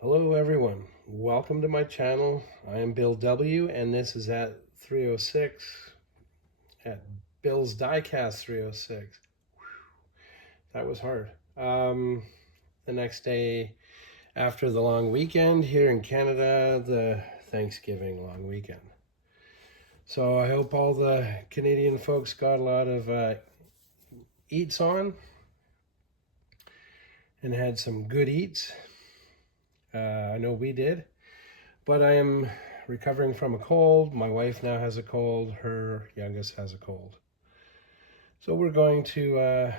Hello everyone, welcome to my channel. I am Bill W and this is at 306 at Bill's Diecast 306. That was hard. The next day after the long weekend here in Canada, the Thanksgiving long weekend. So I hope all the Canadian folks got a lot of eats on and had some good eats. I know we did. But I am recovering from a cold. My wife now has a cold. Her youngest has a cold. So we're going to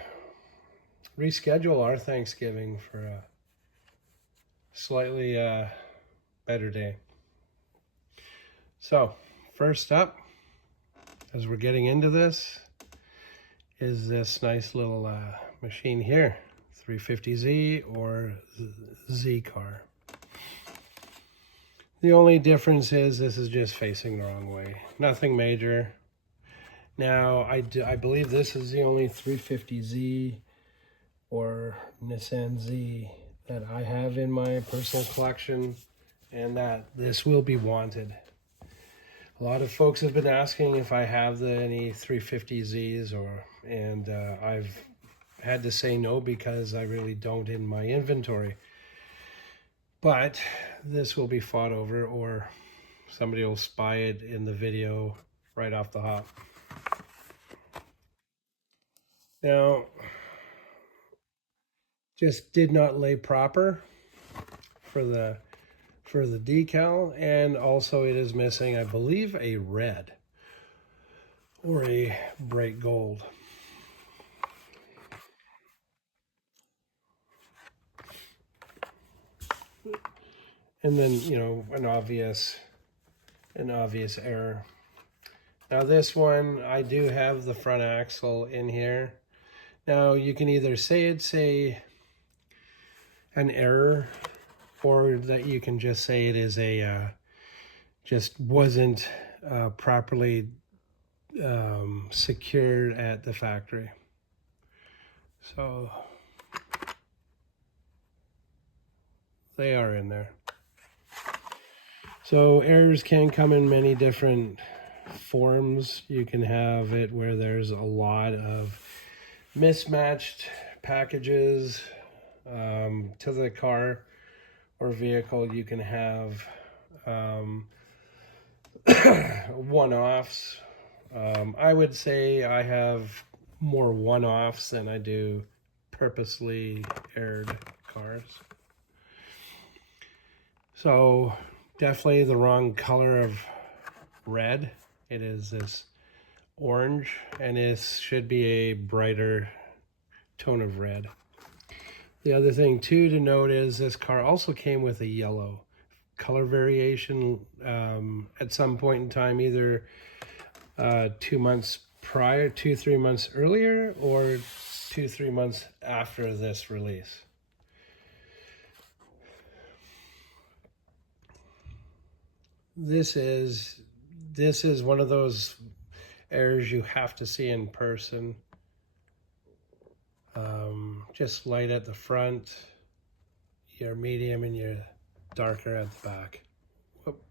reschedule our Thanksgiving for a slightly better day. So first up, as we're getting into this, is this nice little machine here, 350Z or Z car. The only difference is this is just facing the wrong way. Nothing major. Now, I believe this is the only 350Z or Nissan Z that I have in my personal collection, and that this will be wanted. A lot of folks have been asking if I have any 350Zs, and I've had to say no because I really don't in my inventory. But this will be fought over, or somebody will spy it in the video right off the hop. Now, just did not lay proper for the decal, and also it is missing, I believe, a red or a bright gold. And then, you know, an obvious error. Now this one, I do have the front axle in here. Now you can either say it's an error, or that you can just say it is a just wasn't properly secured at the factory. So they are in there. So errors can come in many different forms. You can have it where there's a lot of mismatched packages to the car or vehicle. You can have one-offs. I would say I have more one-offs than I do purposely errored cars. So definitely the wrong color of red. It is this orange, and it should be a brighter tone of red. The other thing too to note is this car also came with a yellow color variation at some point in time, either 2 months prior, 2-3 months earlier, or 2-3 months after this release. This is one of those errors you have to see in person. Just light at the front, your medium, and your darker at the back. Whoop.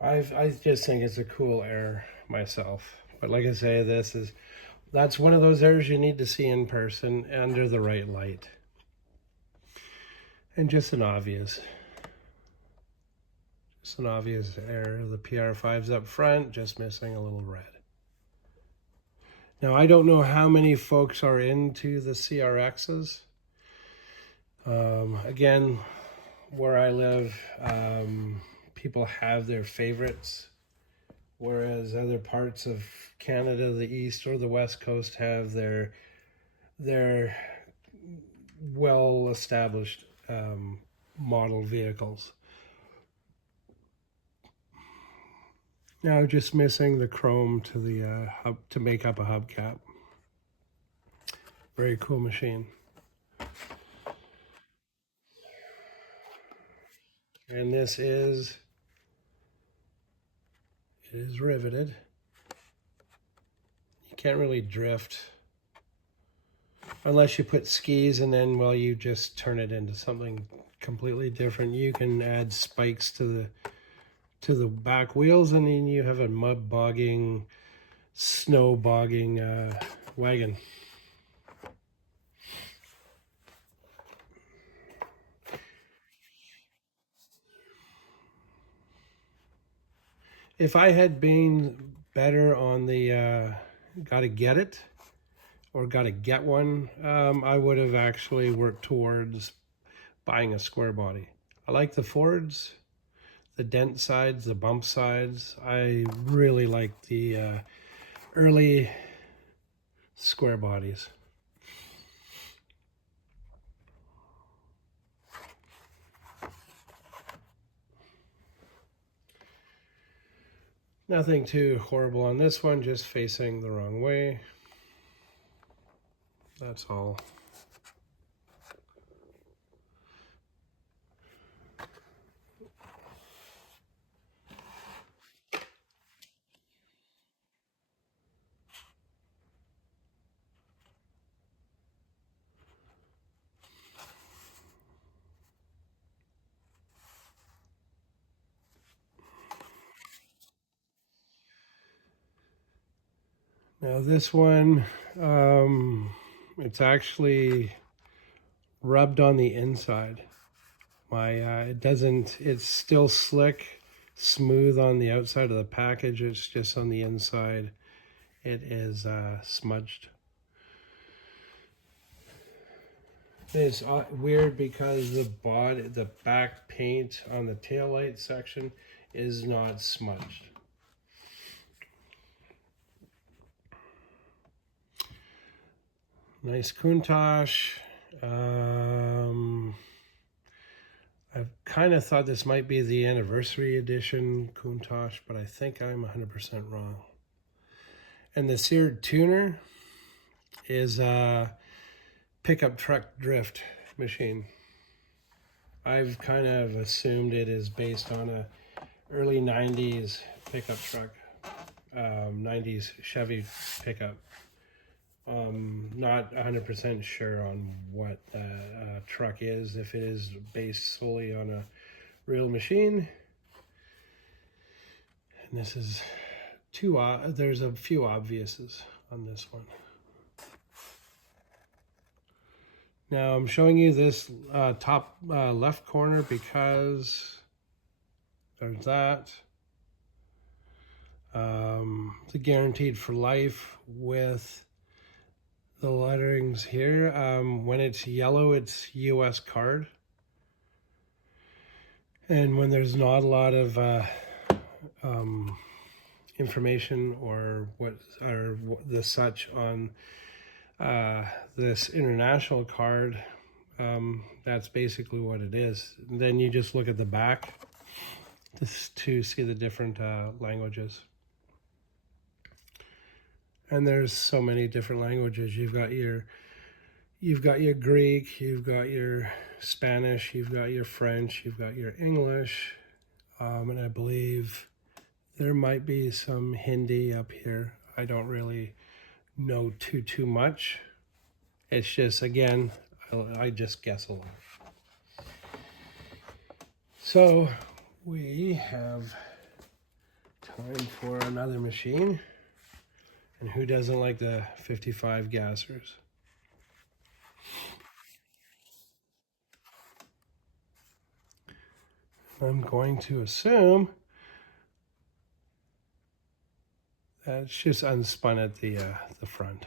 I just think it's a cool error myself. But like I say, that's one of those errors you need to see in person under the right light. And just an obvious error. The PR5's up front, just missing a little red. Now, I don't know how many folks are into the CRXs. Again, where I live, people have their favorites, whereas other parts of Canada, the East or the West Coast, have their well-established model vehicles. Now just missing the chrome to the hub to make up a hubcap. Very cool machine. And this is, it is riveted. You can't really drift unless you put skis and then, well, you just turn it into something completely different. You can add spikes to the back wheels, and then you have a mud bogging, snow bogging wagon. If I had been better on the gotta get it or gotta get one, I would have actually worked towards buying a square body. I like the Fords, the dent sides, the bump sides. I really like the early square bodies. Nothing too horrible on this one, just facing the wrong way. That's all. Now this one, it's actually rubbed on the inside. It doesn't, it's still slick, smooth on the outside of the package. It's just on the inside. It is smudged. It's weird because the back paint on the taillight section is not smudged. Nice Countach. I've kind of thought this might be the anniversary edition Countach, but I think I'm 100% wrong. And the seared tuner is a pickup truck drift machine. I've kind of assumed it is based on a early 90s pickup truck, 90s Chevy pickup. Not 100% sure on what the truck is, if it is based solely on a real machine. And this is there's a few obviouses on this one. Now I'm showing you this top left corner because there's that. The guaranteed for life with the letterings here. When it's yellow, it's US card. And when there's not a lot of information or the such on this international card, that's basically what it is. And then you just look at the back to see the different languages. And there's so many different languages. You've got your Greek, you've got your Spanish, you've got your French, you've got your English, and I believe there might be some Hindi up here. I don't really know too much. It's just, again, I just guess a lot. So we have time for another machine. And who doesn't like the 55 gassers? I'm going to assume that it's just unspun at the front.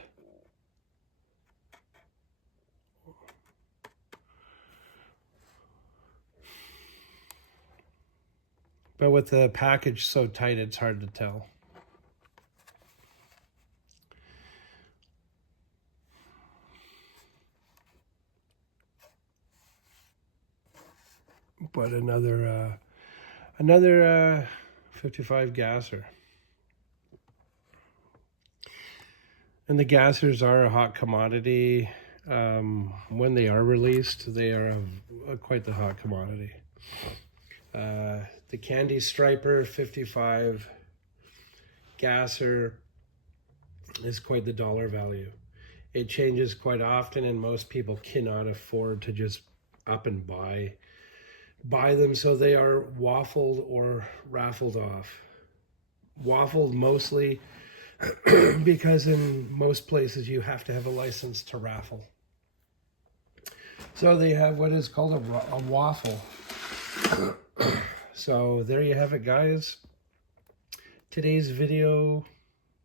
But with the package so tight, it's hard to tell. But another 55 gasser. And the gassers are a hot commodity. When they are released, they are quite the hot commodity. The Candy Striper 55 gasser is quite the dollar value. It changes quite often, and most people cannot afford to just up and buy them, so they are waffled or raffled off. Waffled mostly because in most places you have to have a license to raffle. So they have what is called a waffle. So there you have it, guys. Today's video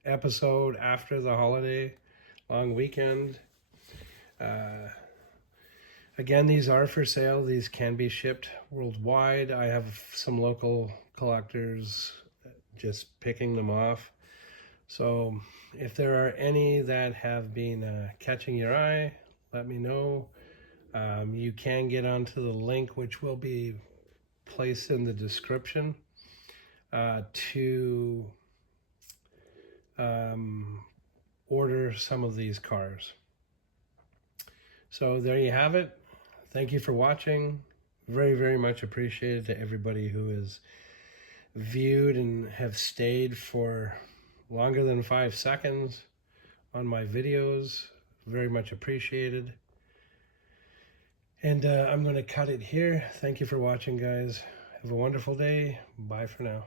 episode after the holiday long weekend. Again, these are for sale. These can be shipped worldwide. I have some local collectors just picking them off. So if there are any that have been catching your eye, let me know. You can get onto the link, which will be placed in the description, to order some of these cars. So there you have it. Thank you for watching. Very, very much appreciated to everybody who has viewed and have stayed for longer than 5 seconds on my videos. Very much appreciated. And I'm going to cut it here. Thank you for watching, guys. Have a wonderful day. Bye for now.